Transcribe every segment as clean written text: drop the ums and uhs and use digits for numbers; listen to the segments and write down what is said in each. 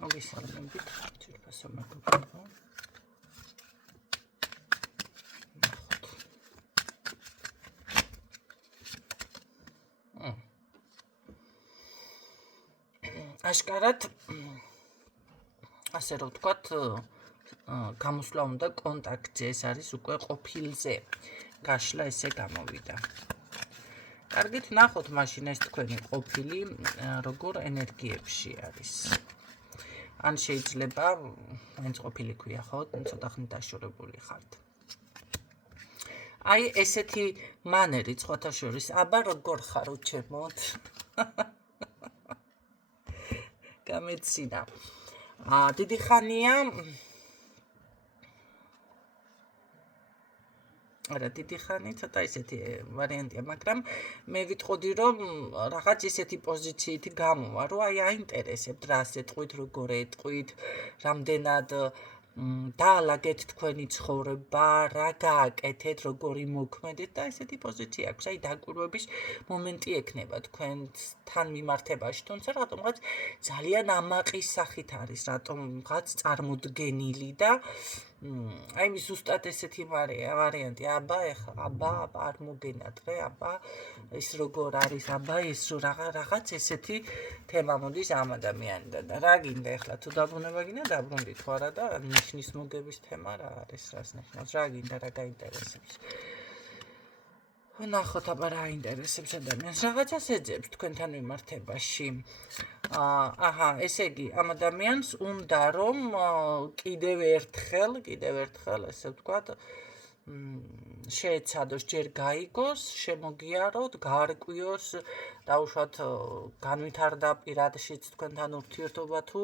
მოგესალმებით, ძვირფასო მეგობრებო. აშკარად, ასე რომ ვთქვათ, გამოსვლა უნდა კონტაქტზე, ეს არის უკვე ყოფილზე. გაშლა ესე გამოვიდა. კარგით, ნახოთ მაშინ ეს თქვენი ყოფილი როგორ ენერგიებში არის. ან შეიძლება მაინც ყოფილი ქვია, ხო? ცოტა ხნით დაშორებული ხართ. აი ესეთი მანერი სხვათა შორის, აბა როგორ ხარ უჩემოთ? გამეცინა. დიდი ხანია არა, დიდი ხანი ცოტა ისეთი ვარიანტია, მაგრამ მე ვიტყოდი, რომ რაღაც ისეთი პოზიციით გამოვა, რომ აი აინტერესებთ, რას ეტყვით, როგორ ეტყვით, რამდენად დაალაგეთ თქვენი ცხოვრება, რა გააკეთეთ, როგორი მოქმედეთ და ესეთი პოზიცია აქვს. აი დაკვირვების მომენტი ექნება თქვენთან მიმართებაში, თუმცა რატომღაც ძალიან ამაყის სახით არის, რატომღაც წარმოდგენილი და აი ზუსტად ესეთი ვარიანტი, აბა არ მოგენატრე, აბა ეს როგორ არის, აბა ეს რაღაც ესეთი თემა მოდის ამ ადამიანიდან და რა გინდა ეხლა თუ დაბრუნება გინდა დაბრუნდით თუ არა და ნიშნის მოგების თემა რა არის, რას ნიშნავს, რა გინდა, რა გაინტერესებს. ნახოთ აბა რა აინტერესებს ადამიანს, რაღაცას ეძებს თქვენთან მიმართებაში. აჰა, ესე იგი, ამ ადამიანს უნდა რომ კიდევ ერთხელ, ესე ვთქვათ, შეეცადოს, ჯერ გაიგოს, შემოგიაროთ, გაარკვიოს, დაუშვათ განვითარდა პირადშიც თქვენთან ურთიერთობა თუ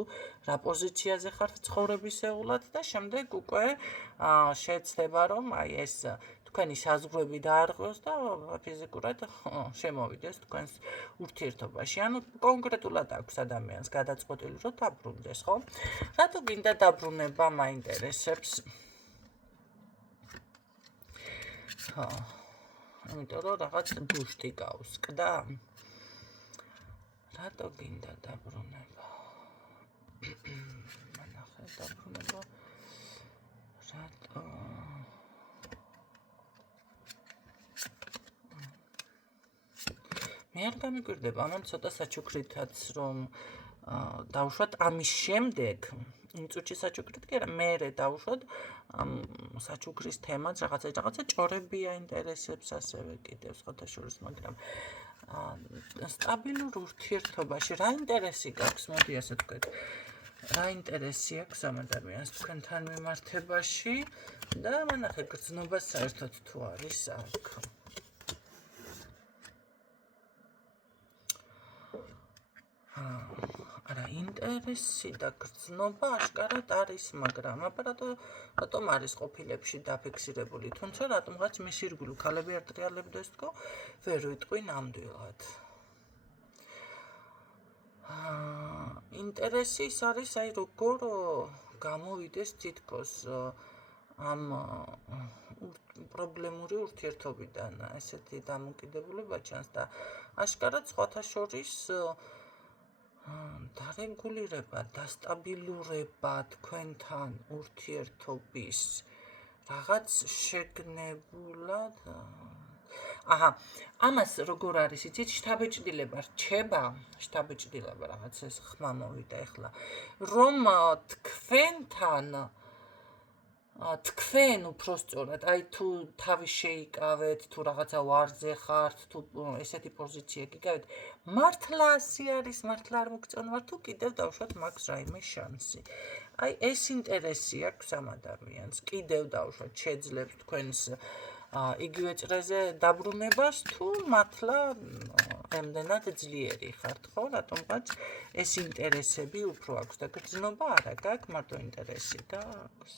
რა პოზიციაზე ხართ ცხოვრებისეულად და შემდეგ უკვე შეეცდება რომ აი ეს თქვენი საზღვრები დაარღვიოს და ფიზიკურად შემოვიდეს თქვენს ურთიერთობაში. ანუ კონკრეტულად აქვს ადამიანს გადაწყვეტილი რომ დაბრუნდეს, ხო? რატო გინდა დაბრუნება მაინტერესებს? იმიტომ რომ რაღაც ბუშტი გაუსკდა. რატო გინდა დაბრუნება? მანახე დაბრუნება. რატო? მე არ გამიკვირდება, ამან ცოტა საჩუქრითაც რომ დავუშვათ ამის შემდეგ იმ წუთში საჩუქრით კი არა, მერე დავუშვათ საჩუქრის თემაც რაღაცა ჭორები აინტერესებს ასევე კიდევ სხვათა შორის, მაგრამ სტაბილურ ურთიერთობაში რა ინტერესი გაქვს, მოდი ასე ვთქვათ, რა ინტერესი აქვს ამ ადამიანს თქვენთან მიმართებაში და მანახე გრძნობა საერთოდ თუ არის აქ. არა, ინტერესი და გრძნობა აშკარად არის, მაგრამ აბა რატომ არის ყოფილებში დაფიქსირებული, თუმცა რატომღაც მის ირგვლივ ქალები არ ტრიალებდეს თქო, ვერ ვიტყვი ნამდვილად. ინტერესი ის არის, აი როგორ გამოვიდეს თითქოს ამ პრობლემური ურთიერთობიდან ესეთი დამოკიდებულება ჩანს და აშკარად სხვათა შორის დარეგულირება, დასტაბილურება თქვენთან ურთიერთობის რაღაც შეგნებულად. აჰა, ამას როგორ არის იცით, შთაბეჭდილება რჩება, რაღაც ეს ხმა მოვიდა ეხლა, რომ თქვენ უпроსწორად, აი თუ თავი შეიკავეთ, თუ რაღაცა ვარზე ხართ, თუ ესეთი პოზიცია გიგავეთ, მართლა ასე არის, მართლა არ მოგწონვარ, თუ კიდევ დავუშვათ მაქვს რაიმე შანსი. აი ეს ინტერესი აქვს ამ ადამიანს, კიდევ დავუშვათ შეძლებს თქვენს იგივე წრეზე დაბრუნებას, თუ მართლა ემდენად ძლიერი ხართ, ხო? რატომღაც ეს ინტერესები უფრო აქვს და გრძნობა არა გაქვს, მარტო ინტერესი გაქვს.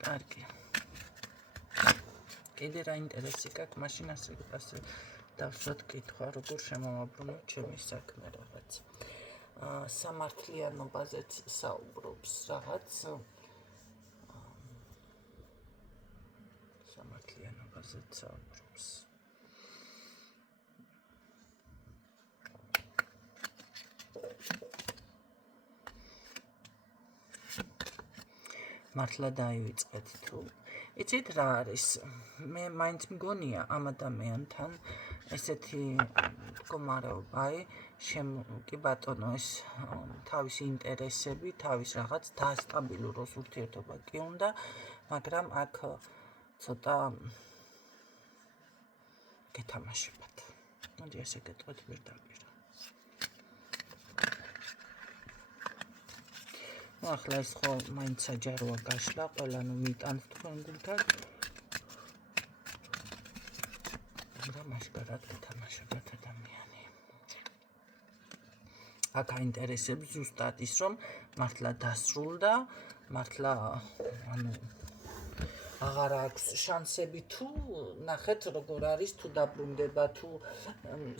კარგი. კიდე რა ინტერესი გაქვს, მაშინ ასე დავსვათ კითხვა, როგორ შემოვაბრუნო ჩემი საქმე რაღაც. სამართლიანობაზეც საუბრობს რაღაც. სამართლიანობაზეც საუბრობს. მართლა დაივიწყეთ თუ იცით რა არის მე მაინც მგონია ამ ადამიანთან ესეთი მდგომარეობა კი ბატონო ეს თავისი ინტერესები თავის რაღაც დასტაბილუროს ურთიერთობა კი უნდა მაგრამ აქ ცოტა გეთამაშებათ მოდი ესე გეტყვით პირდაპირ ახლა ეს ხო მაინც საჯაროა გაშლა ყველანუ მიტანთ თქვენ გულთან მაგრამ მასკარად გეთამაშებათ ადამიანი აქ აინტერესებს ზუსტად ის რომ მართლა დასრულდა მართლა ანუ აღარ აქვს შანსები თუ ნახეთ როგორ არის თუ დაბრუნდება თუ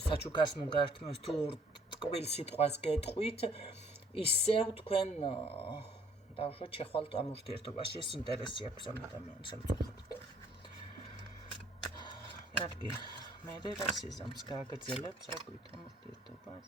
საჩუქარს მოგართმევს თუ ტკბილ სიტყვას გეტყვით ისევ თქვენ დავუშვათ შეხვალთ ამ ურთიერთობაში ეს ინტერესი აქვს ამ ადამიანს სამწუხაროდ. კარგი, მე რა სიზამს გააგრძელებს რა გვითომ ურთიერთობას.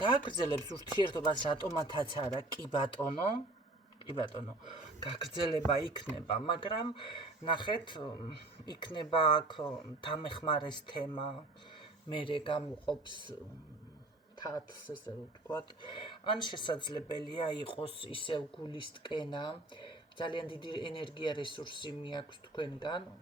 გააგრძელებს ურთიერთობას რატომათაც არა კი ბატონო გაგრძელება იქნება მაგრამ ნახეთ იქნება აქ დამეხმარეს თემა მერე გამოყოფს თათს ესე ვთქვათ ან შესაძლებელია იყოს ისევ გულის ტკენა ძალიან დიდი ენერგია რესურსი მიაქვს თქვენგან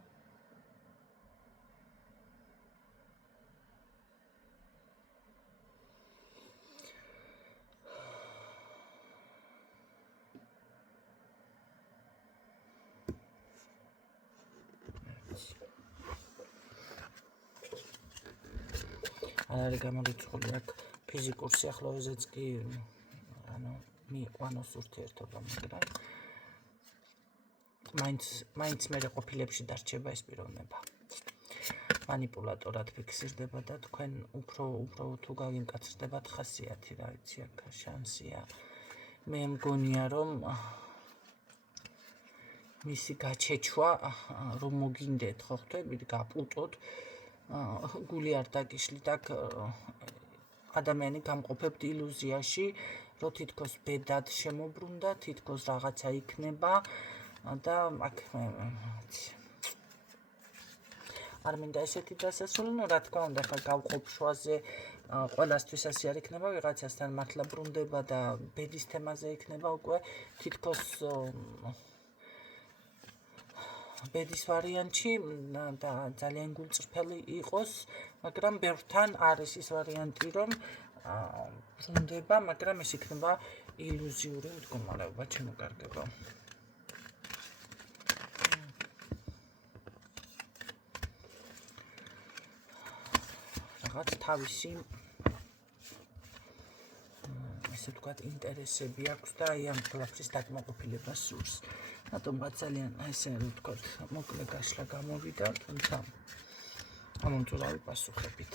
არის გამორიცხული აქ ფიზიკურ სიახლოვეზეც კი ანუ მიიყვანოს ურთიერთობა მაგრამ მაინც მე ყოფილებში დარჩება ეს პიროვნება манипуляторად ფიქსირდება და თქვენ უფრო თუ გავიმკაცრდებათ ხასიათი რა იცი აქ შანსია მე მგონია რომ მისი გაჩეჩვა რომ მოგინდეთ ხო ხვდებით გაპუტოთ გული არ დაგიშლით აქ ადამიანი გამყოფებთ ილუზიაში რომ თითქოს ბედად შემოbrunდა თითქოს რაღაცა იქნება და აქ არ მინდა ესეთი დასასრული ნუ რა თქმა უნდა ხა გავყოფ შუაზე ყველასთვის ასე არ იქნება ვიღაცასთან მართლა ბრუნდება და ბედის თემაზე იქნება უკვე თითქოს ბედის ვარიანტში და ძალიან გულწრფელი იყოს, მაგრამ ბევრთან არის ის ვარიანტი, რომ ბრუნდება, მაგრამ ეს იქნება ილუზიური მდგომარეობა, ჩემო კარგებო. რაღაც თავისი ესე ვთქვათ ინტერესები აქვს და აი ამ ყველაფრის დაკმაყოფილება სურს. რატომღაც ძალიან ესე ვთქვათ მოკლე გაშლა გამოვიდა, თუმცა ამომწურავი პასუხებით.